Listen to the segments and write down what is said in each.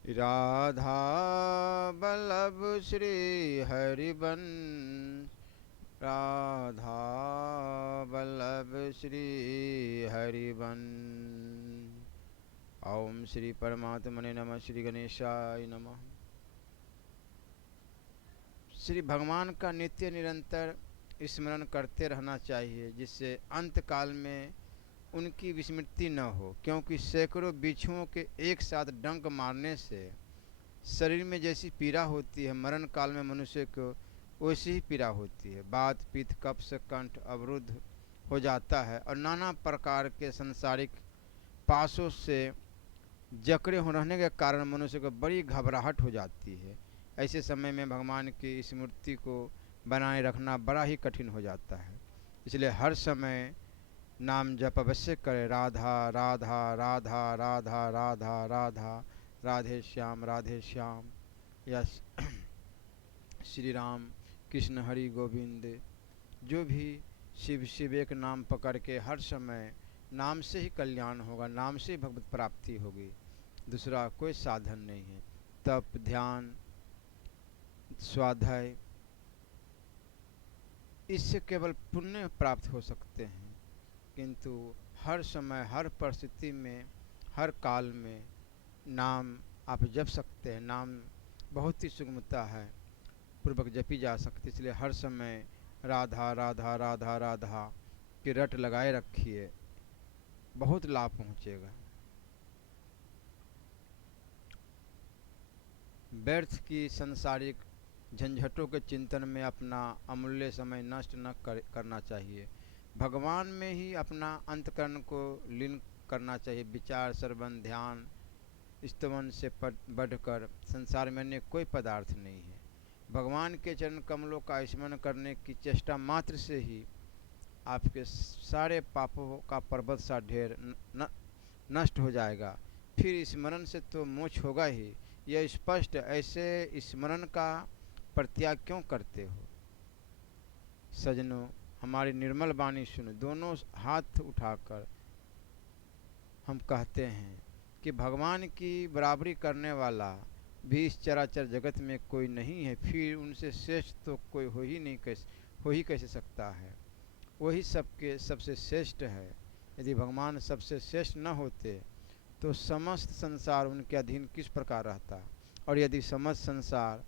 राधा बल्लभ श्री हरिबन, राधा बल्लभ श्री हरिबन। ओम श्री परमात्मने नमः। श्री गणेशाय नमः। श्री भगवान का नित्य निरंतर स्मरण करते रहना चाहिए, जिससे अंत काल में उनकी विस्मृति न हो, क्योंकि सैकड़ों बिच्छुओं के एक साथ डंक मारने से शरीर में जैसी पीड़ा होती है, मरण काल में मनुष्य को वैसी ही पीड़ा होती है। बात पित्त कफ से कंठ अवरुद्ध हो जाता है और नाना प्रकार के संसारिक पासों से जकड़े हो रहने के कारण मनुष्य को बड़ी घबराहट हो जाती है। ऐसे समय में भगवान की स्मृति को बनाए रखना बड़ा ही कठिन हो जाता है। इसलिए हर समय नाम जप अवश्य करें। राधा राधा राधा राधा राधा राधा, राधे श्याम या श्री राम कृष्ण हरि गोविंद। जो भी शिव शिव एक नाम पकड़ के हर समय नाम से ही कल्याण होगा, नाम से ही भगवत प्राप्ति होगी। दूसरा कोई साधन नहीं है। तप ध्यान स्वाध्याय, इससे केवल पुण्य प्राप्त हो सकते हैं, किंतु हर समय हर परिस्थिति में हर काल में नाम आप जप सकते हैं। नाम बहुत ही सुगमता है पूर्वक जपी जा सकती, इसलिए हर समय राधा राधा राधा राधा की रट लगाए रखिए, बहुत लाभ पहुँचेगा। व्यर्थ की संसारिक झंझटों के चिंतन में अपना अमूल्य समय नष्ट न करना चाहिए। भगवान में ही अपना अंतकरण को लीन करना चाहिए। विचार श्रवण ध्यान स्तवन से बढ़कर संसार में अन्य कोई पदार्थ नहीं है। भगवान के चरण कमलों का स्मरण करने की चेष्टा मात्र से ही आपके सारे पापों का पर्वत सा ढेर नष्ट हो जाएगा। फिर स्मरण से तो मोक्ष होगा ही, यह स्पष्ट। ऐसे स्मरण का परित्याग क्यों करते हो? सजनों, हमारी निर्मल वाणी सुनो। दोनों हाथ उठाकर हम कहते हैं कि भगवान की बराबरी करने वाला भी इस चराचर जगत में कोई नहीं है। फिर उनसे श्रेष्ठ तो कोई हो ही कैसे सकता है? वही सबके सबसे श्रेष्ठ है। यदि भगवान सबसे श्रेष्ठ न होते तो समस्त संसार उनके अधीन किस प्रकार रहता, और यदि समस्त संसार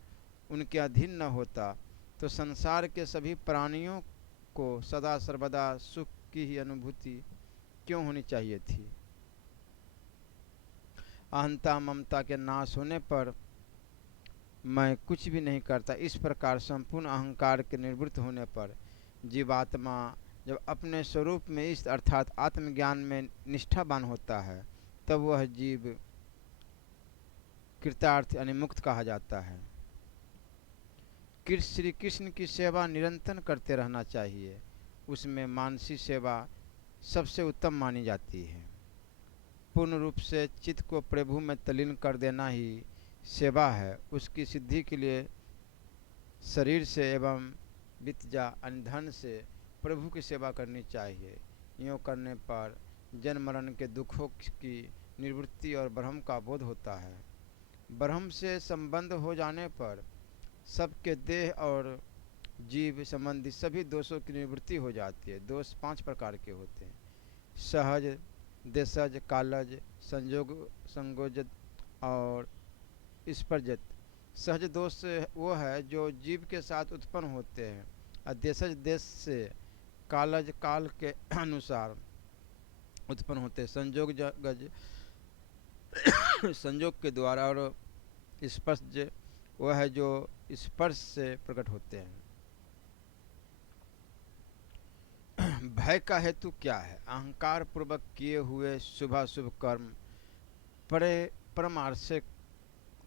उनके अधीन न होता तो संसार के सभी प्राणियों को सदा सर्वदा सुख की ही अनुभूति क्यों होनी चाहिए थी? अहंता ममता के नाश होने पर मैं कुछ भी नहीं करता, इस प्रकार संपूर्ण अहंकार के निवृत्त होने पर जीवात्मा जब अपने स्वरूप में इस अर्थात आत्मज्ञान में निष्ठावान होता है, तब वह जीव कृतार्थ यानी मुक्त कहा जाता है। श्री कृष्ण की सेवा निरंतर करते रहना चाहिए। उसमें मानसी सेवा सबसे उत्तम मानी जाती है। पूर्ण रूप से चित्त को प्रभु में तल्लीन कर देना ही सेवा है। उसकी सिद्धि के लिए शरीर से एवं वित्तजा धन से प्रभु की सेवा करनी चाहिए। यूँ करने पर जन्म मरण के दुखों की निवृत्ति और ब्रह्म का बोध होता है। ब्रह्म से संबंध हो जाने पर सबके देह और जीव संबंधी सभी दोषों की निवृत्ति हो जाती है। दोष 5 प्रकार के होते हैं: सहज, देशज, कालज, संयोग, संगोजत और स्पर्जत। सहज दोष वो है जो जीव के साथ उत्पन्न होते हैं, और देशज देश से, कालज काल के अनुसार उत्पन्न होते हैं, संयोग गज संयोग के द्वारा, और स्पर्श वह है जो स्पर्श से प्रकट होते हैं। भय का हेतु क्या है? अहंकार पूर्वक किए हुए शुभाशुभ कर्म। परमार्थ से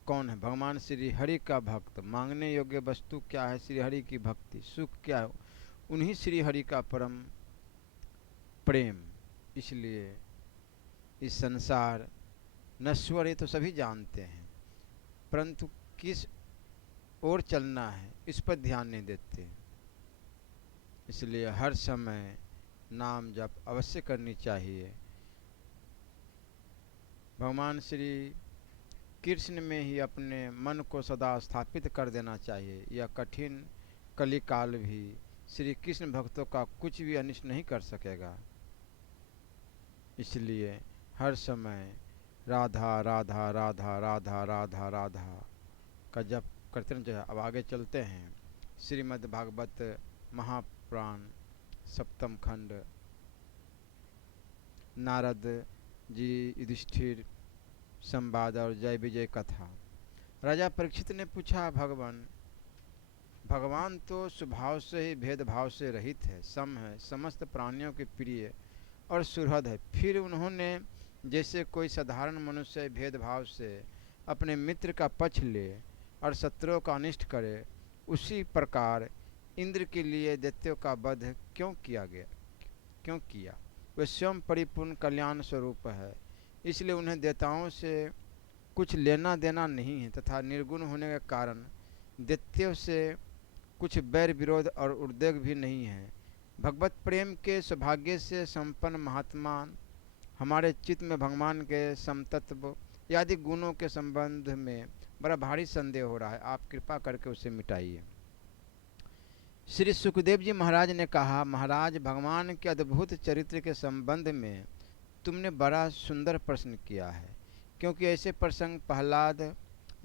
कौन है? भगवान श्री हरि का भक्त। मांगने योग्य वस्तु क्या है? श्री हरि की भक्ति। सुख क्या है? उन्हीं श्री हरि का परम प्रेम। इसलिए इस संसार नश्वर, ये तो सभी जानते हैं, परंतु किस ओर चलना है इस पर ध्यान नहीं देते। इसलिए हर समय नाम जप अवश्य करनी चाहिए। भगवान श्री कृष्ण में ही अपने मन को सदा स्थापित कर देना चाहिए। यह कठिन कलिकाल भी श्री कृष्ण भक्तों का कुछ भी अनिष्ट नहीं कर सकेगा। इसलिए हर समय राधा राधा राधा राधा राधा राधा का जप करते रहना चाहिए। अब आगे चलते हैं। श्रीमद् भागवत महापुराण सप्तम खंड। नारद जी युधिष्ठिर संवाद और जय विजय कथा। राजा परीक्षित ने पूछा, भगवान तो स्वभाव से ही भेदभाव से रहित है, सम है, समस्त प्राणियों के प्रिय और सुहृद है। फिर उन्होंने जैसे कोई साधारण मनुष्य भेदभाव से अपने मित्र का पक्ष ले और शत्रुओं का अनिष्ट करे, उसी प्रकार इंद्र के लिए दैत्यों का वध क्यों किया। वे स्वयं परिपूर्ण कल्याण स्वरूप है, इसलिए उन्हें देवताओं से कुछ लेना देना नहीं है तथा निर्गुण होने के कारण दैत्यों से कुछ बैर विरोध और उद्वेग भी नहीं है। भगवत प्रेम के सौभाग्य से संपन्न महात्मा हमारे चित्त में भगवान के समतत्व आदि गुणों के संबंध में बड़ा भारी संदेह हो रहा है, आप कृपा करके उसे मिटाइए। श्री सुखदेव जी महाराज ने कहा, महाराज, भगवान के अद्भुत चरित्र के संबंध में तुमने बड़ा सुंदर प्रश्न किया है, क्योंकि ऐसे प्रसंग प्रहलाद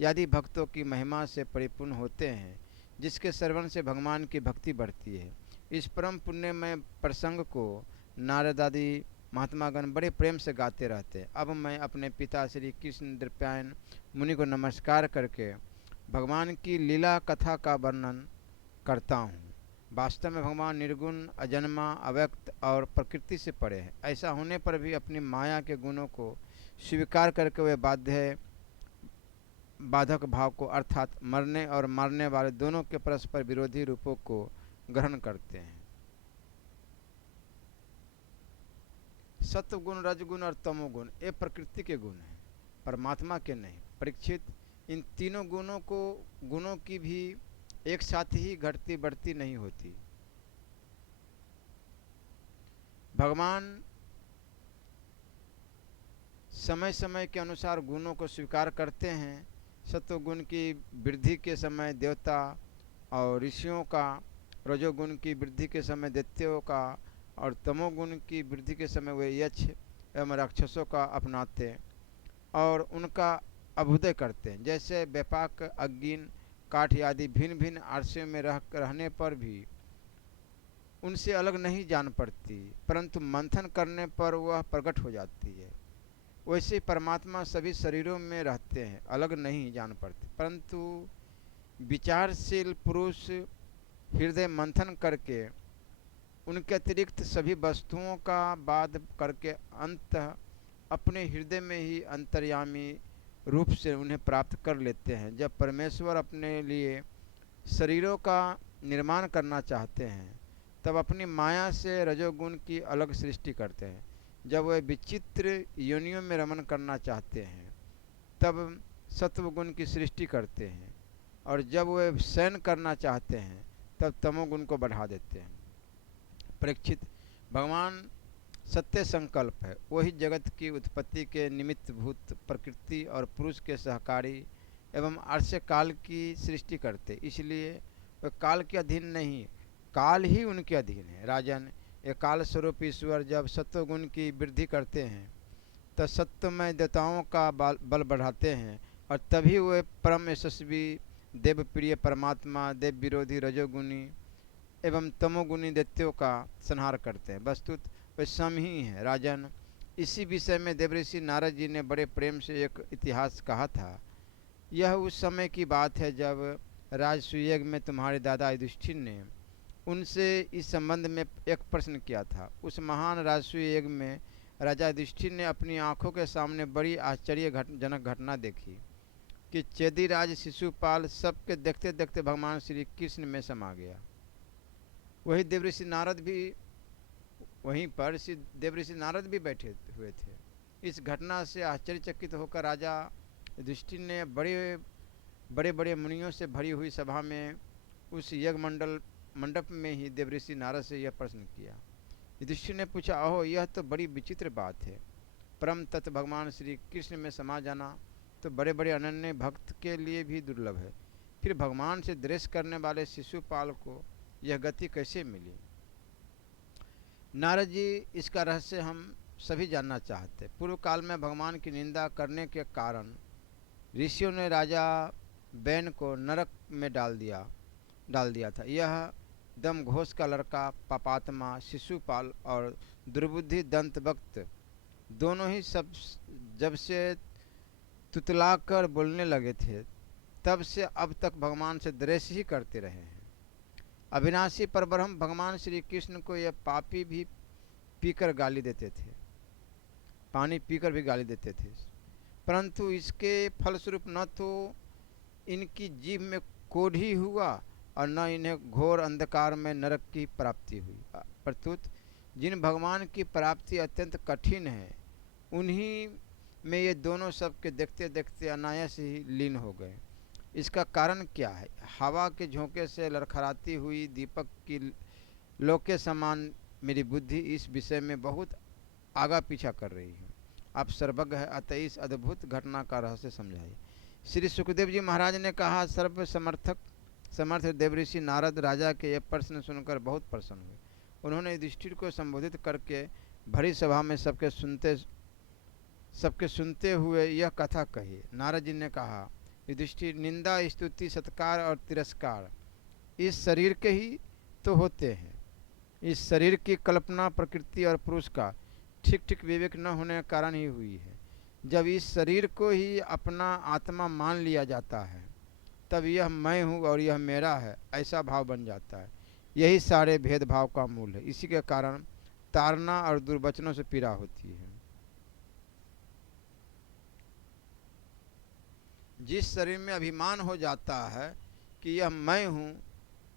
आदि भक्तों की महिमा से परिपूर्ण होते हैं, जिसके श्रवण से भगवान की भक्ति बढ़ती है। इस परम पुण्यमय प्रसंग को नारद आदि महात्मागण बड़े प्रेम से गाते रहते हैं। अब मैं अपने पिता श्री कृष्ण द्वैपायन मुनि को नमस्कार करके भगवान की लीला कथा का वर्णन करता हूँ। वास्तव में भगवान निर्गुण, अजन्मा, अव्यक्त और प्रकृति से परे है। ऐसा होने पर भी अपनी माया के गुणों को स्वीकार करके वे बाधक भाव को अर्थात मरने और मारने वाले दोनों के परस्पर विरोधी रूपों को ग्रहण करते हैं। सत्वगुण, रजगुण और तमोगुण ये प्रकृति के गुण हैं, परमात्मा के नहीं। परीक्षित, इन तीनों गुणों की भी एक साथ ही घटती बढ़ती नहीं होती। भगवान समय समय के अनुसार गुणों को स्वीकार करते हैं। सत्वगुण की वृद्धि के समय देवता और ऋषियों का, रजोगुण की वृद्धि के समय दैत्यों का और तमोगुण की वृद्धि के समय वे यक्ष एवं राक्षसों का अपनाते और उनका अभ्युदय करते हैं। जैसे व्यापक अग्नि, काठ आदि भिन्न भिन्न आश्रयों में रहने पर भी उनसे अलग नहीं जान पड़ती, परंतु मंथन करने पर वह प्रकट हो जाती है। वैसे परमात्मा सभी शरीरों में रहते हैं, अलग नहीं जान पड़ते, परंतु विचारशील पुरुष हृदय मंथन करके उनके अतिरिक्त सभी वस्तुओं का बाध करके अंत अपने हृदय में ही अंतर्यामी रूप से उन्हें प्राप्त कर लेते हैं। जब परमेश्वर अपने लिए शरीरों का निर्माण करना चाहते हैं, तब अपनी माया से रजोगुण की अलग सृष्टि करते हैं। जब वे विचित्र योनियों में रमन करना चाहते हैं, तब सत्वगुण की सृष्टि करते हैं, और जब वे शयन करना चाहते हैं, तब तमोगुण को बढ़ा देते हैं। परीक्षित, भगवान सत्य संकल्प है, वही जगत की उत्पत्ति के निमित्त भूत प्रकृति और पुरुष के सहकारी एवं अर्श्य काल की सृष्टि करते, इसलिए वे काल के अधीन नहीं, काल ही उनके अधीन है। राजन, ये काल स्वरूप ईश्वर जब सत्वगुण की वृद्धि करते हैं, तब सत्वमय देवताओं का बल बढ़ाते हैं, और तभी वे परम यशस्वी देव प्रिय परमात्मा देव विरोधी रजोगुणी एवं तमोगुणी दैत्यों का संहार करते हैं। वस्तुत वे सम ही हैं। राजन, इसी विषय में देवऋषि नारद जी ने बड़े प्रेम से एक इतिहास कहा था। यह उस समय की बात है जब राजसूय में तुम्हारे दादा युधिष्ठिर ने उनसे इस संबंध में एक प्रश्न किया था। उस महान राजसूय में राजा युधिष्ठिर ने अपनी आंखों के सामने बड़ी आश्चर्यजनक घटना देखी कि चेदीराज शिशुपाल सबके देखते देखते भगवान श्री कृष्ण में समा गया। वहीं देवऋषि नारद भी बैठे हुए थे। इस घटना से आश्चर्यचकित होकर राजा युधिष्ठिर ने बड़े बड़े मुनियों से भरी हुई सभा में उस यज्ञ मंडप में ही देवऋषि नारद से यह प्रश्न किया। युधिष्ठिर ने पूछा, अहो, यह तो बड़ी विचित्र बात है। परम तत्व भगवान श्री कृष्ण में समा जाना तो बड़े बड़े अनन्य भक्त के लिए भी दुर्लभ है। फिर भगवान से द्वेष करने वाले शिशुपाल को यह गति कैसे मिली? नारद जी, इसका रहस्य हम सभी जानना चाहते। पूर्व काल में भगवान की निंदा करने के कारण ऋषियों ने राजा बैन को नरक में डाल दिया था। यह दमघोष का लड़का पापात्मा शिशुपाल और दुर्बुद्धि दंतभक्त दोनों ही सब जब से तुतलाकर बोलने लगे थे, तब से अब तक भगवान से द्वेष ही करते रहे हैं। अविनाशी परब्रह्म भगवान श्री कृष्ण को यह पापी भी पीकर गाली देते थे, पानी पीकर भी गाली देते थे, परंतु इसके फलस्वरूप न तो इनकी जीभ में कोढ़ी हुआ और न इन्हें घोर अंधकार में नरक की प्राप्ति हुई। प्रत्युत जिन भगवान की प्राप्ति अत्यंत कठिन है, उन्हीं में ये दोनों सबके देखते देखते अनायास ही लीन हो गए। इसका कारण क्या है? हवा के झोंके से लड़खड़ाती हुई दीपक की लो के समान मेरी बुद्धि इस विषय में बहुत आगा पीछा कर रही है। आप सर्वज्ञ है, अतः इस अद्भुत घटना का रहस्य समझाइए। श्री सुखदेव जी महाराज ने कहा, सर्व समर्थ देवऋषि नारद राजा के यह प्रश्न सुनकर बहुत प्रसन्न हुए। उन्होंने युधिष्ठिर को संबोधित करके भरी सभा में सबके सुनते हुए यह कथा कही। नारद जी ने कहा, युधिष्ठिर, निंदा, स्तुति, सत्कार और तिरस्कार इस शरीर के ही तो होते हैं। इस शरीर की कल्पना प्रकृति और पुरुष का ठीक ठीक विवेक न होने के कारण ही हुई है। जब इस शरीर को ही अपना आत्मा मान लिया जाता है, तब यह मैं हूँ और यह मेरा है ऐसा भाव बन जाता है। यही सारे भेदभाव का मूल है। इसी के कारण ताड़ना और दुर्वचनों से पीड़ा होती है। जिस शरीर में अभिमान हो जाता है कि यह मैं हूँ,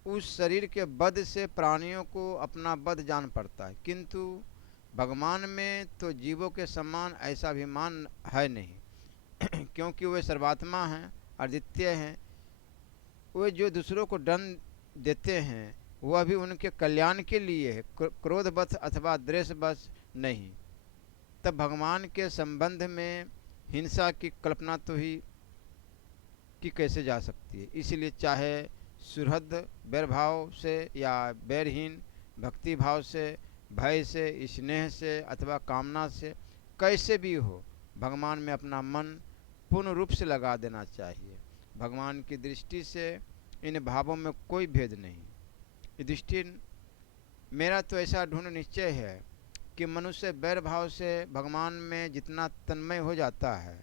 उस शरीर के वध से प्राणियों को अपना वध जान पड़ता है, किंतु भगवान में तो जीवों के समान ऐसा अभिमान है नहीं क्योंकि वे सर्वात्मा हैं, अद्वितीय हैं। वे जो दूसरों को दंड देते हैं वह भी उनके कल्याण के लिए है, क्रोधवश अथवा द्वेषवश नहीं। तब भगवान के संबंध में हिंसा की कल्पना तो ही की कैसे जा सकती है? इसलिए चाहे सुहृद वैरभाव से या वैरहीन भक्ति भाव से, भय से, स्नेह से अथवा कामना से, कैसे भी हो, भगवान में अपना मन पूर्ण रूप से लगा देना चाहिए। भगवान की दृष्टि से इन भावों में कोई भेद नहीं। युधिष्ठिर, मेरा तो ऐसा ढूंढ निश्चय है कि मनुष्य वैर भाव से भगवान में जितना तन्मय हो जाता है,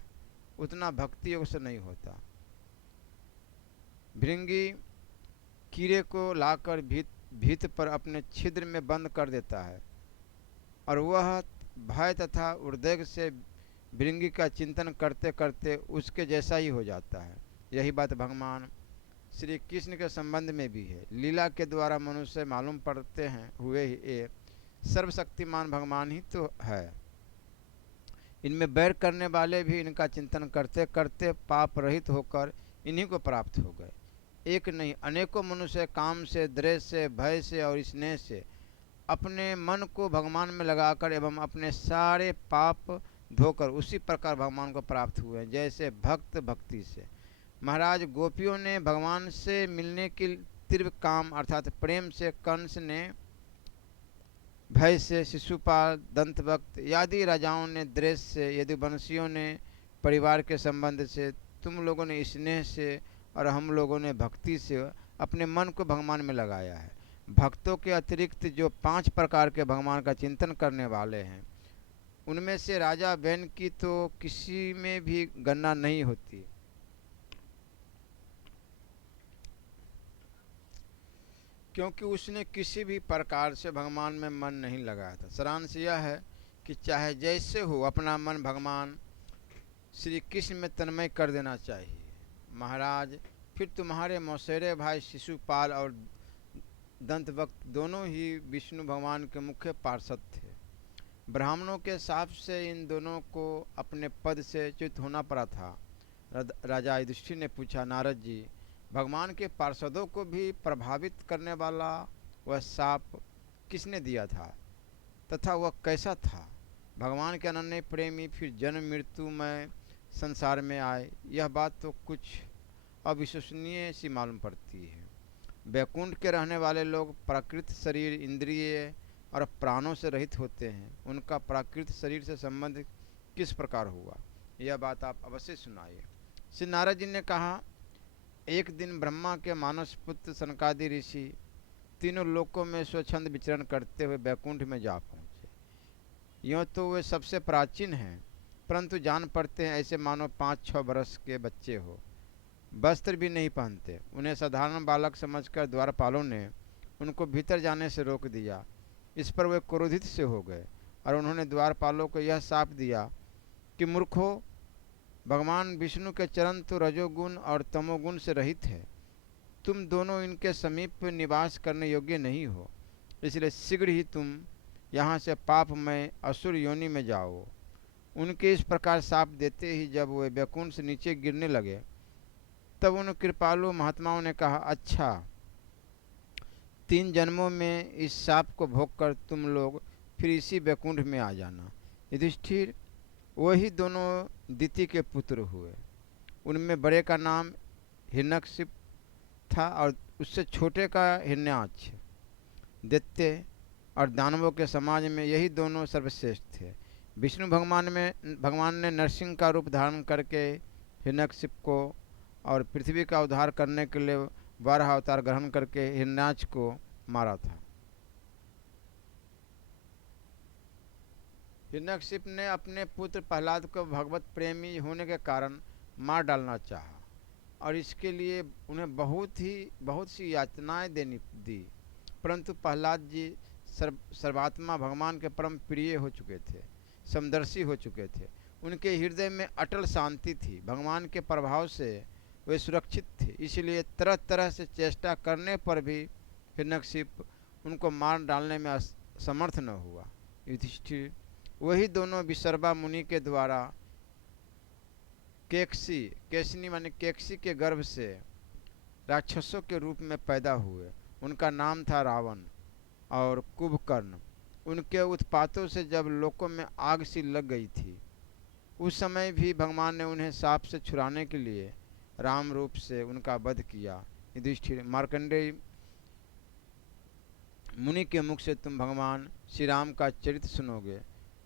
उतना भक्ति योग से नहीं होता। भृंगी कीड़े को लाकर भीत पर अपने छिद्र में बंद कर देता है और वह भय तथा उद्वेग से भृंगी का चिंतन करते करते उसके जैसा ही हो जाता है। यही बात भगवान श्री कृष्ण के संबंध में भी है। लीला के द्वारा मनुष्य मालूम पड़ते हैं हुए ही ये सर्वशक्तिमान भगवान ही तो है। इनमें बैर करने वाले भी इनका चिंतन करते करते पाप रहित होकर इन्हीं को प्राप्त हो गए। एक नहीं, अनेकों मनुष्य काम से, द्वेष से, भय से और स्नेह से अपने मन को भगवान में लगाकर एवं अपने सारे पाप धोकर उसी प्रकार भगवान को प्राप्त हुए हैं जैसे भक्त भक्ति से। महाराज, गोपियों ने भगवान से मिलने की तीव्र काम अर्थात प्रेम से, कंस ने भय से, शिशुपाल, दंतभक्त आदि राजाओं ने द्वेष से, यदुवंशियों ने परिवार के संबंध से, तुम लोगों ने स्नेह से और हम लोगों ने भक्ति से अपने मन को भगवान में लगाया है। भक्तों के अतिरिक्त जो 5 प्रकार के भगवान का चिंतन करने वाले हैं, उनमें से राजा बैन की तो किसी में भी गणना नहीं होती, क्योंकि उसने किसी भी प्रकार से भगवान में मन नहीं लगाया था। सारांश यह है कि चाहे जैसे हो, अपना मन भगवान श्री कृष्ण में तन्मय कर देना चाहिए। महाराज, फिर तुम्हारे मौसेरे भाई शिशुपाल और दंतभक्त दोनों ही विष्णु भगवान के मुख्य पार्षद थे। ब्राह्मणों के शाप से इन दोनों को अपने पद से च्युत होना पड़ा था। राजा युधिष्ठिर ने पूछा, नारद जी, भगवान के पार्षदों को भी प्रभावित करने वाला वह शाप किसने दिया था तथा वह कैसा था? भगवान के अनन्य प्रेमी फिर जन्म मृत्यु में संसार में आए, यह बात तो कुछ अविश्वसनीय सी मालूम पड़ती है। वैकुंठ के रहने वाले लोग प्राकृत शरीर, इंद्रिय और प्राणों से रहित होते हैं। उनका प्राकृत शरीर से संबंध किस प्रकार हुआ, यह बात आप अवश्य सुनाइए। श्री नारद जी ने कहा, एक दिन ब्रह्मा के मानस पुत्र सनकादि ऋषि तीनों लोकों में स्वच्छंद विचरण करते हुए वैकुंठ में जा पहुँचे। यूँ तो वे सबसे प्राचीन हैं, परंतु जान पड़ते हैं ऐसे मानो 5-6 वर्ष के बच्चे हो। वस्त्र भी नहीं पहनते। उन्हें साधारण बालक समझकर द्वारपालों ने उनको भीतर जाने से रोक दिया। इस पर वे क्रोधित से हो गए और उन्होंने द्वारपालों को यह शाप दिया कि मूर्खों, भगवान विष्णु के चरण तो रजोगुण और तमोगुण से रहित है। तुम दोनों इनके समीप निवास करने योग्य नहीं हो, इसलिए शीघ्र ही तुम यहाँ से पापमय असुर योनि में जाओ। उनके इस प्रकार शाप देते ही जब वे वैकुंठ से नीचे गिरने लगे, तब उन कृपालु महात्माओं ने कहा, अच्छा, 3 जन्मों में इस शाप को भोगकर तुम लोग फिर इसी वैकुंठ में आ जाना। युधिष्ठिर, वही दोनों दिति के पुत्र हुए। उनमें बड़े का नाम हिरण्यकशिप था और उससे छोटे का हिरण्याक्ष। दैत्य और दानवों के समाज में यही दोनों सर्वश्रेष्ठ थे। विष्णु भगवान ने नरसिंह का रूप धारण करके हिरण्यकशिप को और पृथ्वी का उद्धार करने के लिए 12 अवतार ग्रहण करके हिरण्याक्ष को मारा था। हिरण्यकशिप ने अपने पुत्र प्रहलाद को भगवत प्रेमी होने के कारण मार डालना चाहा और इसके लिए उन्हें बहुत सी यातनाएं दी, परंतु प्रहलाद जी सर्वात्मा भगवान के परम प्रिय हो चुके थे, समदर्शी हो चुके थे। उनके हृदय में अटल शांति थी। भगवान के प्रभाव से वे सुरक्षित थे, इसलिए तरह तरह से चेष्टा करने पर भी हिरण्यकशिप उनको मार डालने में असमर्थ न हुआ। युधिष्ठिर, वही दोनों विसर्वा मुनि के द्वारा केसनी माने केकसी के गर्भ से राक्षसों के रूप में पैदा हुए। उनका नाम था रावण और कुंभकर्ण। उनके उत्पातों से जब लोकों में आग सी लग गई थी, उस समय भी भगवान ने उन्हें शाप से छुड़ाने के लिए राम रूप से उनका वध किया। युधिष्ठिर, मार्कंडेय मुनि के मुख से तुम भगवान श्री राम का चरित्र सुनोगे।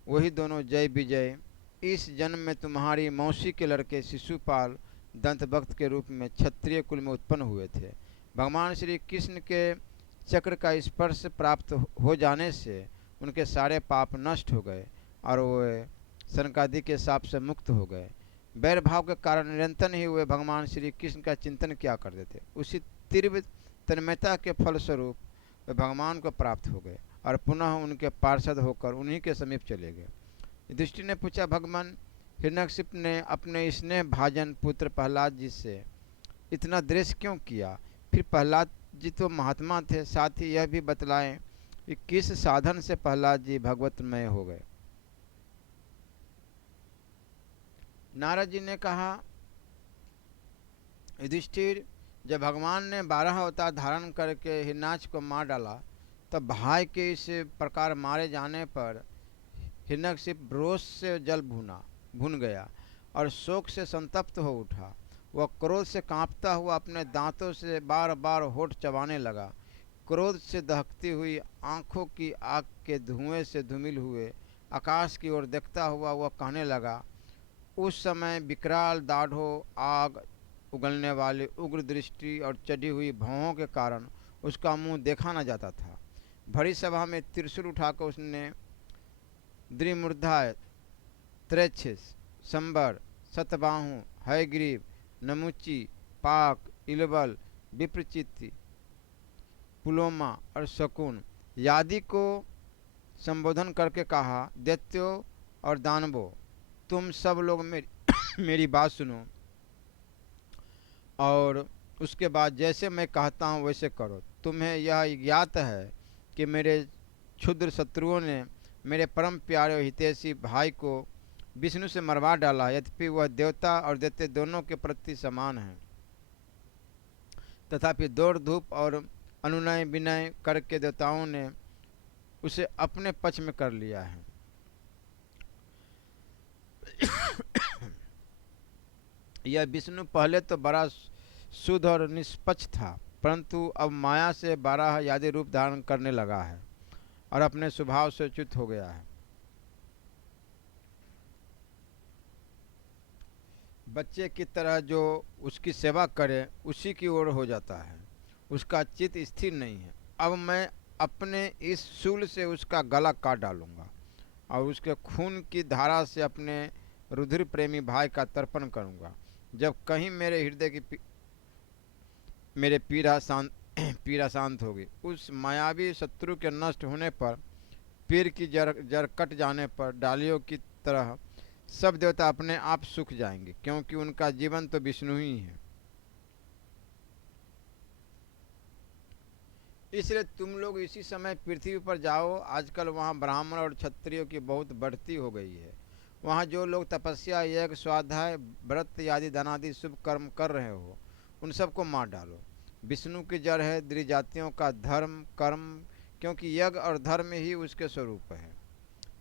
वही दोनों जय विजय इस जन्म में तुम्हारी मौसी के लड़के शिशुपाल दंतभक्त के रूप में क्षत्रिय कुल में उत्पन्न हुए थे। भगवान श्री कृष्ण के चक्र का स्पर्श प्राप्त हो जाने से उनके सारे पाप नष्ट हो गए और वे सनकादि के शाप से मुक्त हो गए। बैर भाव के कारण निरंतर ही वे भगवान श्री कृष्ण का चिंतन किया करते थे। उसी तीव्र तन्मयता के फलस्वरूप वे भगवान को प्राप्त हो गए और पुनः उनके पार्षद होकर उन्हीं के समीप चले गए। युधिष्ठिर ने पूछा, भगवान, हिरण्यकशिप ने अपने स्नेह भाजन पुत्र प्रहलाद जी से इतना द्वेष क्यों किया? फिर प्रहलाद जी तो महात्मा थे, साथ ही यह भी बतलाएं कि किस साधन से प्रहलाद जी भगवतमय हो गए। नारद जी ने कहा, युधिष्ठिर, जब भगवान ने 12 अवतार धारण करके हिरण्याक्ष को मार डाला, तब भाई के इस प्रकार मारे जाने पर हिरण्यकशिप रोष से जल भुन गया और शोक से संतप्त हो उठा। वह क्रोध से कांपता हुआ अपने दांतों से बार बार होठ चबाने लगा। क्रोध से दहकती हुई आंखों की आग के धुएं से धूमिल हुए आकाश की ओर देखता हुआ वह कहने लगा। उस समय विकराल दाढ़ों, आग उगलने वाली उग्र दृष्टि और चढ़ी हुई भौहों के कारण उसका मुंह देखा न जाता था। भरी सभा में त्रिशूल उठाकर उसने द्विमूर्धा, त्रैक्षिस, संबर, सतबाहु, हयग्रीव, नमुची, पाक, इलबल, विप्रचित्ति, पुलोमा और शकुन यादि को संबोधन करके कहा, दैत्यों और दानवों, तुम सब लोग मेरी बात सुनो और उसके बाद जैसे मैं कहता हूँ वैसे करो। तुम्हें यह ज्ञात है कि मेरे क्षुद्र शत्रुओं ने मेरे परम प्यारे और हितैषी भाई को विष्णु से मरवा डाला, यद्यपि वह देवता और दैत्य दोनों के प्रति समान है। तथापि दौड़ धूप और अनुनय विनय करके देवताओं ने उसे अपने पक्ष में कर लिया है। यह विष्णु पहले तो बड़ा शुद्ध और निष्पक्ष था, परंतु अब माया से 12 आदि रूप धारण करने लगा है और अपने स्वभाव से च्युत हो गया है। बच्चे की तरह जो उसकी सेवा करे उसी की ओर हो जाता है, उसका चित्त स्थिर नहीं है। अब मैं अपने इस शूल से उसका गला काट डालूंगा और उसके खून की धारा से अपने रुधिर प्रेमी भाई का तर्पण करूंगा। जब कहीं मेरे हृदय की मेरे पीड़ा शांत होगी, उस मायावी शत्रु के नष्ट होने पर, पेड़ की जड़ कट जाने पर डालियों की तरह सब देवता अपने आप सूख जाएंगे, क्योंकि उनका जीवन तो विष्णु ही है। इसलिए तुम लोग इसी समय पृथ्वी पर जाओ। आजकल वहाँ ब्राह्मण और क्षत्रियों की बहुत बढ़ती हो गई है। वहाँ जो लोग तपस्या, यज्ञ, स्वाध्याय, व्रत आदि दानादि शुभ कर्म कर रहे हो, उन सबको मार डालो। विष्णु की जड़ है द्विजातियों का धर्म कर्म, क्योंकि यज्ञ और धर्म ही उसके स्वरूप है।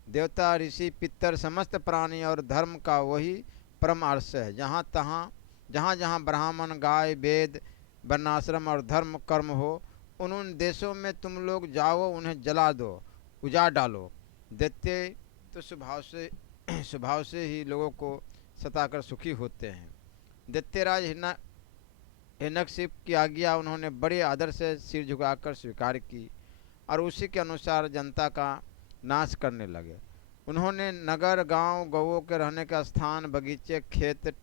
देवता, ऋषि, पितर, समस्त प्राणी और धर्म का वही परम आदर्श है। जहाँ जहाँ ब्राह्मण, गाय, वेद, वर्णाश्रम और धर्म कर्म हो, उन देशों में तुम लोग जाओ, उन्हें जला दो, उजाड़ डालो। दैत्य तो स्वभाव से ही लोगों को सताकर सुखी होते हैं। दैत्यराज हिरण्यकशिप की आज्ञा उन्होंने बड़े आदर से सिर झुकाकर स्वीकार की और उसी के अनुसार जनता का नाश करने लगे। उन्होंने नगर, गांव, गौओं के रहने का स्थान, बगीचे, खेत,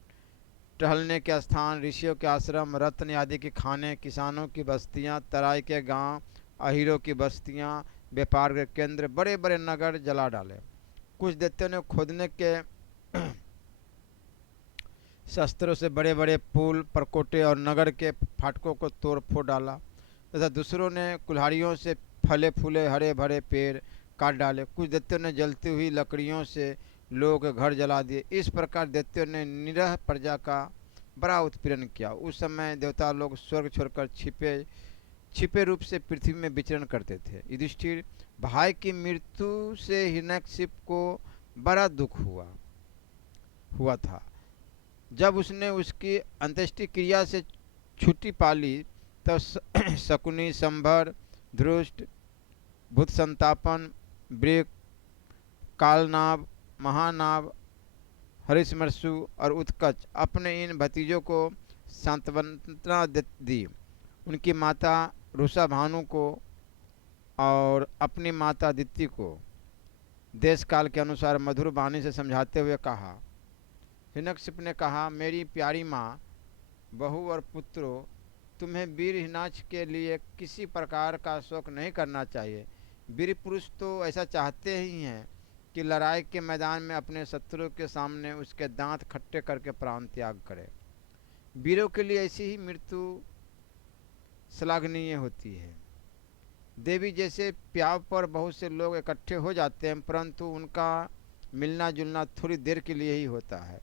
टहलने के स्थान, ऋषियों के आश्रम, रत्न आदि के खाने, किसानों की बस्तियां, तराई के गांव, अहीरों की बस्तियां, व्यापार के केंद्र, बड़े बड़े नगर जला डाले। कुछ दैत्यों ने खोदने के शस्त्रों से बड़े बड़े पुल, परकोटे और नगर के फाटकों को तोड़ फोड़ डाला, तथा दूसरों ने कुल्हाड़ियों से फले फूले हरे भरे पेड़ काट डाले। कुछ दैत्यों ने जलती हुई लकड़ियों से लोगों के घर जला दिए। इस प्रकार दैत्यों ने निरह प्रजा का बड़ा उत्पीड़न किया। उस समय देवता लोग स्वर्ग छोड़कर छिपे रूप से पृथ्वी में विचरण करते थे। युधिष्ठिर, भाई की मृत्यु से हिरण्यकशिप को बड़ा दुख हुआ था। जब उसने उसकी अंत्येष्टि क्रिया से छुट्टी पाली, तब शकुनी, संभर, धृष्ट, भूत संतापन, वृक, कालनाभ, महानाभ, हरिश्मरसु और उत्कच अपने इन भतीजों को सांत्वना दी। उनकी माता रुषा भानु को और अपनी माता दिति को देश काल के अनुसार मधुर वाणी से समझाते हुए कहा। हिरण्यकशिप ने कहा, मेरी प्यारी माँ, बहू और पुत्रों, तुम्हें वीर हिनाक्ष के लिए किसी प्रकार का शोक नहीं करना चाहिए। वीर पुरुष तो ऐसा चाहते ही हैं कि लड़ाई के मैदान में अपने शत्रु के सामने उसके दांत खट्टे करके प्राण त्याग करे। वीरों के लिए ऐसी ही मृत्यु श्लाघनीय होती है। देवी जैसे प्याव पर बहुत से लोग इकट्ठे हो जाते हैं, परंतु उनका मिलना जुलना थोड़ी देर के लिए ही होता है।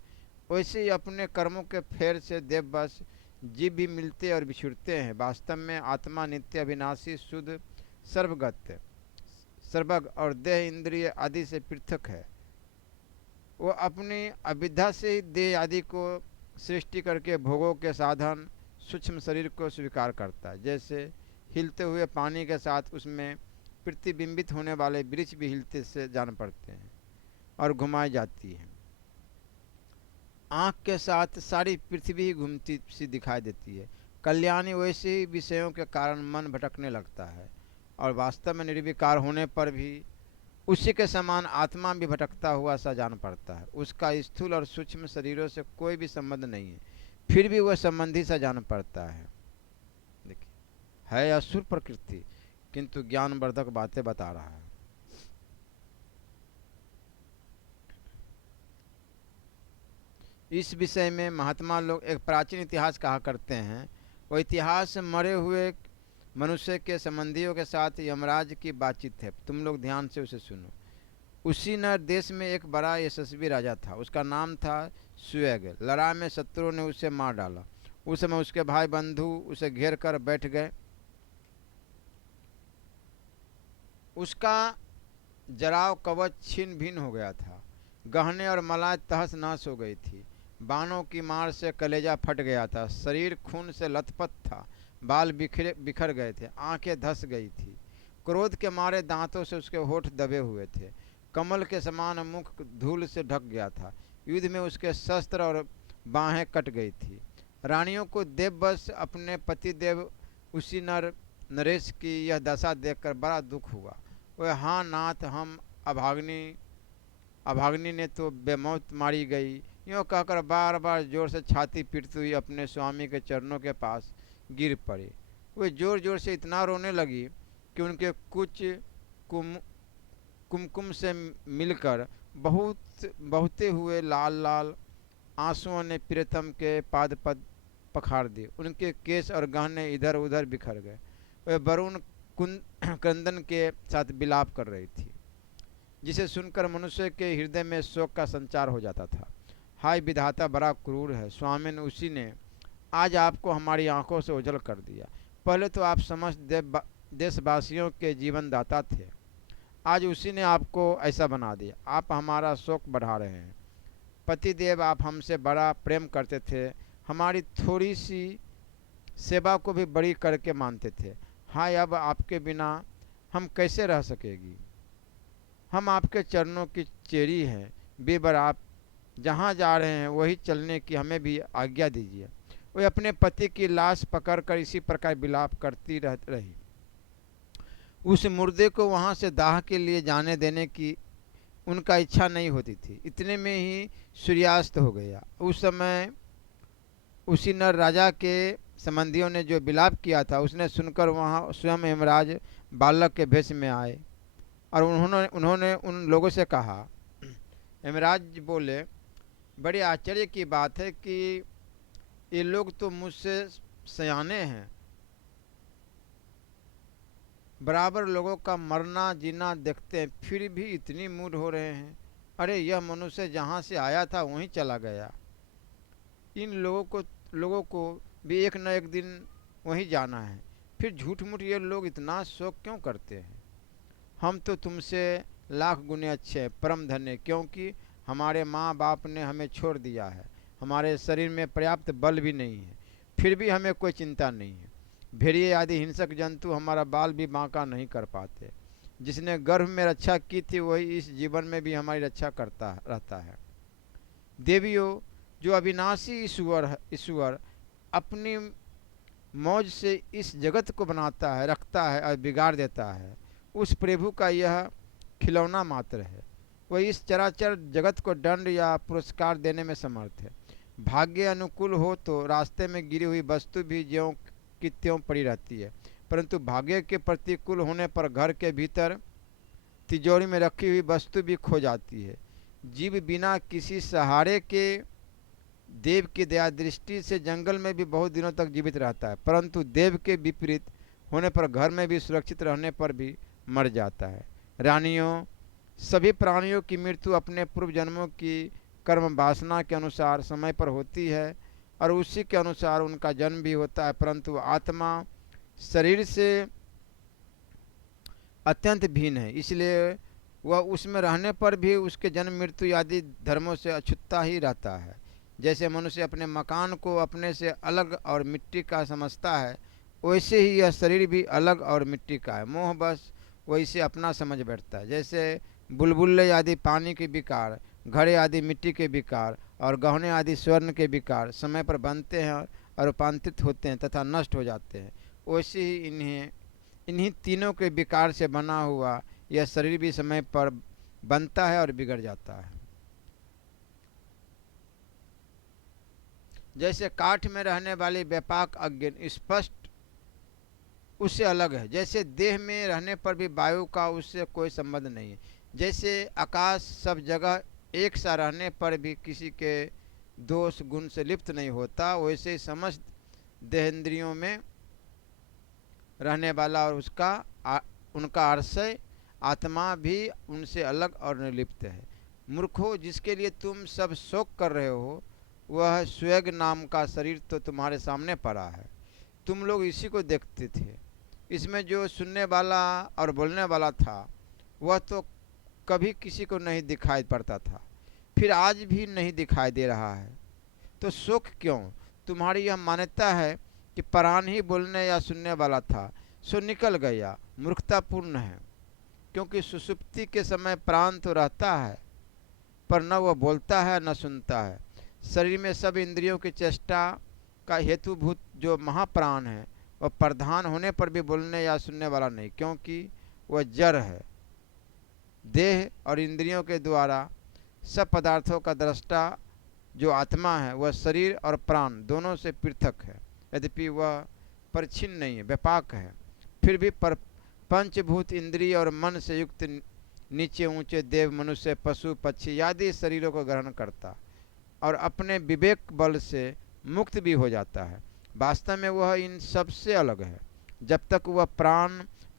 वैसे ही अपने कर्मों के फेर से देववश जीव भी मिलते और बिछुड़ते हैं। वास्तव में आत्मा नित्य, अविनाशी, शुद्ध, सर्वगत, सर्वज्ञ और देह, इंद्रिय आदि से पृथक है। वो अपनी अविद्या से ही देह आदि को सृष्टि करके भोगों के साधन सूक्ष्म शरीर को स्वीकार करता है। जैसे हिलते हुए पानी के साथ उसमें प्रतिबिंबित होने वाले वृक्ष भी हिलते से जान पड़ते हैं और घुमाई जाती है। आँख के साथ सारी पृथ्वी ही घूमती सी दिखाई देती है। कल्याणी वैसे ही विषयों के कारण मन भटकने लगता है और वास्तव में निर्विकार होने पर भी उसी के समान आत्मा भी भटकता हुआ सा जान पड़ता है। उसका स्थूल और सूक्ष्म शरीरों से कोई भी संबंध नहीं है, फिर भी वह संबंधी सा जान पड़ता है। देखिए, है असुर प्रकृति, किंतु ज्ञानवर्धक बातें बता रहा है। इस विषय में महात्मा लोग एक प्राचीन इतिहास कहा करते हैं। वह इतिहास मरे हुए मनुष्य के संबंधियों के साथ यमराज की बातचीत है। तुम लोग ध्यान से उसे सुनो। उसी नर देश में एक बड़ा यशस्वी राजा था। उसका नाम था सुएग। लड़ाई में शत्रुओं ने उसे मार डाला। उस समय उसके भाई बंधु उसे घेर कर बैठ गए। उसका जराव कवच छिन्न भिन्न हो गया था। गहने और मलाई तहस नहस हो गई थी। बाणों की मार से कलेजा फट गया था, शरीर खून से लथपथ था, बाल बिखर गए थे, आंखें धंस गई थी। क्रोध के मारे दांतों से उसके होठ दबे हुए थे, कमल के समान मुख धूल से ढक गया था। युद्ध में उसके शस्त्र और बाहें कट गई थी। रानियों को देववश अपने पति देव उसी नरेश की यह दशा देखकर बड़ा दुख हुआ। वह, हाँ नाथ, हम अभाग्नि अभाग्नि ने तो बेमौत मारी गई, यूँ कहकर बार बार जोर से छाती पीटती हुई अपने स्वामी के चरणों के पास गिर पड़ी। वे जोर जोर से इतना रोने लगी कि उनके कुछ कुम कुमकुम से मिलकर बहुते हुए लाल लाल आंसुओं ने प्रियतम के पाद पद पखार दिए। उनके केस और गहने इधर उधर बिखर गए। वह वरुण क्रंदन के साथ विलाप कर रही थी, जिसे सुनकर मनुष्य के हृदय में शोक का संचार हो जाता था। हाय विधाता बड़ा क्रूर है, स्वामिन उसी ने आज आपको हमारी आंखों से ओझल कर दिया। पहले तो आप समस्त देशवासियों के जीवन दाता थे, आज उसी ने आपको ऐसा बना दिया। आप हमारा शोक बढ़ा रहे हैं। पतिदेव, आप हमसे बड़ा प्रेम करते थे, हमारी थोड़ी सी सेवा को भी बड़ी करके मानते थे। हाय, अब आपके बिना हम कैसे रह सकेगी। हम आपके चरणों की चेरी हैं, बेबर, आप जहाँ जा रहे हैं वही चलने की हमें भी आज्ञा दीजिए। वह अपने पति की लाश पकड़कर इसी प्रकार विलाप करती रही। उस मुर्दे को वहाँ से दाह के लिए जाने देने की उनका इच्छा नहीं होती थी। इतने में ही सूर्यास्त हो गया। उस समय उसी नर राजा के संबंधियों ने जो विलाप किया था, उसने सुनकर वहाँ स्वयं हेमराज बालक के भेष में आए और उन्होंने उन लोगों से कहा। हेमराज बोले, बड़े आश्चर्य की बात है कि ये लोग तो मुझसे सयाने हैं, बराबर लोगों का मरना जीना देखते हैं, फिर भी इतनी मूढ़ हो रहे हैं। अरे यह मनुष्य जहाँ से आया था वहीं चला गया। इन लोगों को भी एक न एक दिन वहीं जाना है, फिर झूठ मूठ ये लोग इतना शोक क्यों करते हैं। हम तो तुमसे लाख गुने अच्छे हैं, परम धन्य, क्योंकि हमारे माँ बाप ने हमें छोड़ दिया है। हमारे शरीर में पर्याप्त बल भी नहीं है, फिर भी हमें कोई चिंता नहीं है। भेड़िए आदि हिंसक जंतु हमारा बाल भी बांका नहीं कर पाते। जिसने गर्भ में रक्षा की थी वही इस जीवन में भी हमारी रक्षा करता रहता है। देवियों, जो अविनाशी ईश्वर अपनी मौज से इस जगत को बनाता है, रखता है और बिगाड़ देता है, उस प्रभु का यह खिलौना मात्र है। वह इस चराचर जगत को दंड या पुरस्कार देने में समर्थ है। भाग्य अनुकूल हो तो रास्ते में गिरी हुई वस्तु भी ज्यों की त्यों पड़ी रहती है, परंतु भाग्य के प्रतिकूल होने पर घर के भीतर तिजोरी में रखी हुई वस्तु भी खो जाती है। जीव बिना किसी सहारे के देव की दया दृष्टि से जंगल में भी बहुत दिनों तक जीवित रहता है, परंतु देव के विपरीत होने पर घर में भी सुरक्षित रहने पर भी मर जाता है। रानियों, सभी प्राणियों की मृत्यु अपने पूर्व जन्मों की कर्म वासना के अनुसार समय पर होती है और उसी के अनुसार उनका जन्म भी होता है, परंतु आत्मा शरीर से अत्यंत भिन्न है, इसलिए वह उसमें रहने पर भी उसके जन्म मृत्यु आदि धर्मों से अछूता ही रहता है। जैसे मनुष्य अपने मकान को अपने से अलग और मिट्टी का समझता है, वैसे ही यह शरीर भी अलग और मिट्टी का है। मोह बस वैसे अपना समझ बैठता है। जैसे बुलबुल्ले आदि पानी के विकार, घड़े आदि मिट्टी के विकार और गहने आदि स्वर्ण के विकार समय पर बनते हैं और रूपांतरित होते हैं तथा नष्ट हो जाते हैं, वैसे ही इन्हीं तीनों के विकार से बना हुआ यह शरीर भी समय पर बनता है और बिगड़ जाता है। जैसे काठ में रहने वाली व्यापक अग्नि स्पष्ट उससे अलग है, जैसे देह में रहने पर भी वायु का उससे कोई संबंध नहीं है, जैसे आकाश सब जगह एक सा रहने पर भी किसी के दोष गुण से लिप्त नहीं होता, वैसे ही समस्त देहेंद्रियों में रहने वाला और उनका आश्रय आत्मा भी उनसे अलग और निर्लिप्त है। मूर्खों, जिसके लिए तुम सब शोक कर रहे हो, वह स्वेग नाम का शरीर तो तुम्हारे सामने पड़ा है। तुम लोग इसी को देखते थे। इसमें जो सुनने वाला और बोलने वाला था वह तो कभी किसी को नहीं दिखाई पड़ता था, फिर आज भी नहीं दिखाई दे रहा है। तो शोक क्यों? तुम्हारी यह मान्यता है कि प्राण ही बोलने या सुनने वाला था, सो निकल गया, मूर्खतापूर्ण है। क्योंकि सुषुप्ति के समय प्राण तो रहता है, पर न वह बोलता है न सुनता है। शरीर में सब इंद्रियों की चेष्टा का हेतुभूत जो महाप्राण है, वह प्रधान होने पर भी बोलने या सुनने वाला नहीं, क्योंकि वह जड़ है। देह और इंद्रियों के द्वारा सब पदार्थों का दृष्टा जो आत्मा है, वह शरीर और प्राण दोनों से पृथक है। यद्यपि वह परिच्छिन्न नहीं है, व्यापक है, फिर भी पंचभूत इंद्रिय और मन से युक्त नीचे ऊंचे देव, मनुष्य, पशु, पक्षी आदि शरीरों को ग्रहण करता और अपने विवेक बल से मुक्त भी हो जाता है। वास्तव में वह इन सब से अलग है। जब तक वह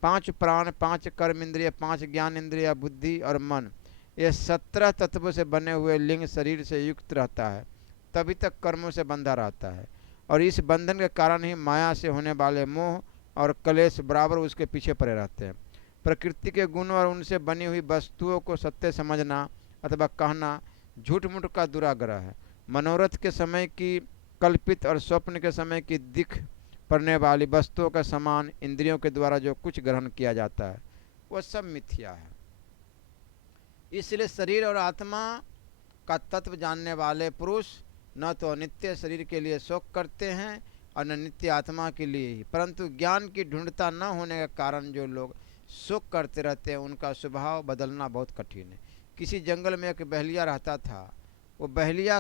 पांच प्राण, पांच कर्म इंद्रिय, पांच ज्ञान इंद्रिय, बुद्धि और मन, ये 17 तत्वों से बने हुए लिंग शरीर से युक्त रहता है, तभी तक कर्मों से बंधा रहता है। और इस बंधन के कारण ही माया से होने वाले मोह और कलेश बराबर उसके पीछे पड़े रहते हैं। प्रकृति के गुण और उनसे बनी हुई वस्तुओं को सत्य समझना अथवा कहना झूठ मूठ का दुराग्रह है। मनोरथ के समय की कल्पित और स्वप्न के समय की दिख पड़ने वाली वस्तुओं का समान इंद्रियों के द्वारा जो कुछ ग्रहण किया जाता है, वह सब मिथ्या है। इसलिए शरीर और आत्मा का तत्व जानने वाले पुरुष न तो अनित्य शरीर के लिए शोक करते हैं और न नित्य आत्मा के लिए ही, परंतु ज्ञान की ढूंढता न होने के कारण जो लोग शोक करते रहते हैं, उनका स्वभाव बदलना बहुत कठिन है। किसी जंगल में एक बहेलिया रहता था। वो बहेलिया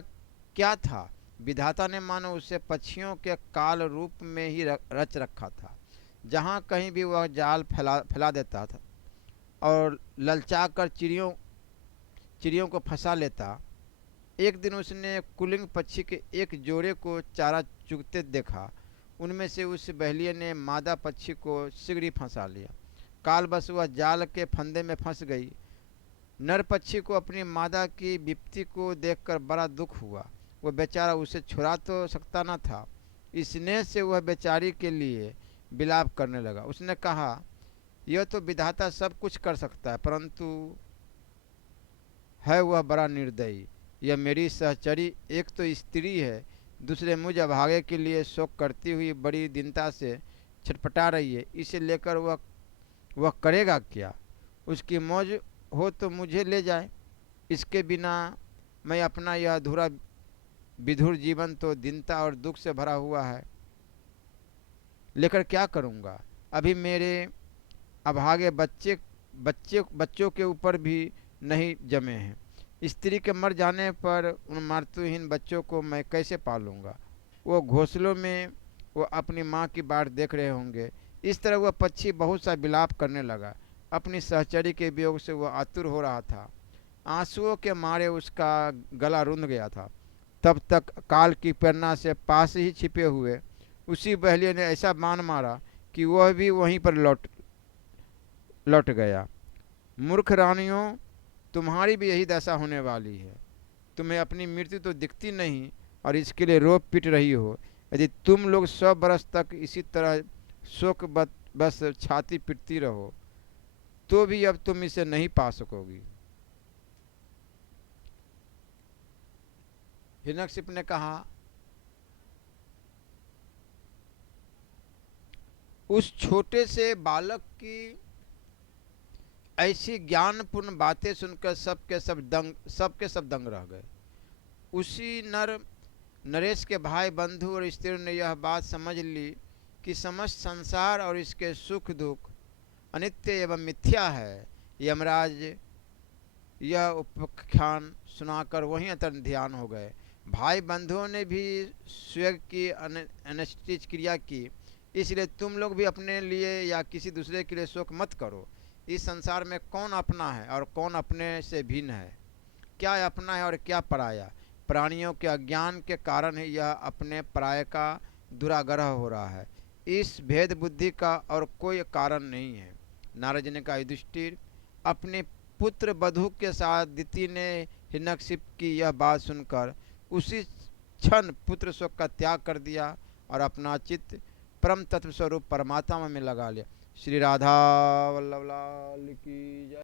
क्या था? विधाता ने मानो उसे पक्षियों के काल रूप में ही रच रखा था। जहाँ कहीं भी वह जाल फैला देता था और ललचाकर चिड़ियों को फंसा लेता। एक दिन उसने कुलिंग पक्षी के एक जोड़े को चारा चुगते देखा। उनमें से उस बहेलिये ने मादा पक्षी को शीघ्र ही फंसा लिया। कालवश वह जाल के फंदे में फंस गई। नर पक्षी को अपनी मादा की विपत्ति को देखकर बड़ा दुख हुआ। वह बेचारा उसे छुड़ा तो सकता न था। स्नेह से वह बेचारी के लिए विलाप करने लगा। उसने कहा, यह तो विधाता सब कुछ कर सकता है, परंतु है वह बड़ा निर्दयी। यह मेरी सहचरी एक तो स्त्री है, दूसरे मुझ अभागे के लिए शोक करती हुई बड़ी दीनता से छटपटा रही है। इसे लेकर वह करेगा क्या? उसकी मौज हो तो मुझे ले जाए। इसके बिना मैं अपना यह अधूरा विधुर जीवन तो दीनता और दुख से भरा हुआ है, लेकर क्या करूँगा? अभी मेरे अभागे बच्चों के ऊपर भी नहीं जमे हैं। स्त्री के मर जाने पर उन मातृहीन बच्चों को मैं कैसे पालूंगा? वो घोंसलों में वो अपनी माँ की बाट देख रहे होंगे। इस तरह वह पक्षी बहुत सा विलाप करने लगा। अपनी सहचरी के वियोग से वह आतुर हो रहा था। आंसुओं के मारे उसका गला रुंध गया था। तब तक काल की प्रेरणा से पास ही छिपे हुए उसी बहेलिये ने ऐसा बाण मारा कि वह भी वहीं पर लौट गया। मूर्ख रानियों, तुम्हारी भी यही दशा होने वाली है। तुम्हें अपनी मृत्यु तो दिखती नहीं और इसके लिए रो पीट रही हो। यदि तुम लोग 100 बरस तक इसी तरह शोक बस छाती पीटती रहो, तो भी अब तुम इसे नहीं पा सकोगी। हिरण्यकशिप ने कहा, उस छोटे से बालक की ऐसी ज्ञानपूर्ण बातें सुनकर सबके सब दंग रह गए। उसी नरेश के भाई, बंधु और स्त्री ने यह बात समझ ली कि समस्त संसार और इसके सुख दुख अनित्य एवं मिथ्या है। यमराज यह उपाख्यान सुनाकर वहीं अतन ध्यान हो गए। भाई बंधुओं ने भी स्वयं की अनिष्ट क्रिया की। इसलिए तुम लोग भी अपने लिए या किसी दूसरे के लिए शोक मत करो। इस संसार में कौन अपना है और कौन अपने से भिन्न है? क्या अपना है और क्या पराया? प्राणियों के अज्ञान के कारण ही यह अपने पराये का दुराग्रह हो रहा है। इस भेद बुद्धि का और कोई कारण नहीं है। नारद जी ने कहा, युधिष्ठिर, अपने पुत्र बधू के साथ दिति ने हिरण्यकशिप की यह बात सुनकर उसी क्षण पुत्र शोक का त्याग कर दिया और अपना चित्त परम तत्व स्वरूप परमात्मा में लगा लिया। श्री राधा वल्लभ लाल की जय।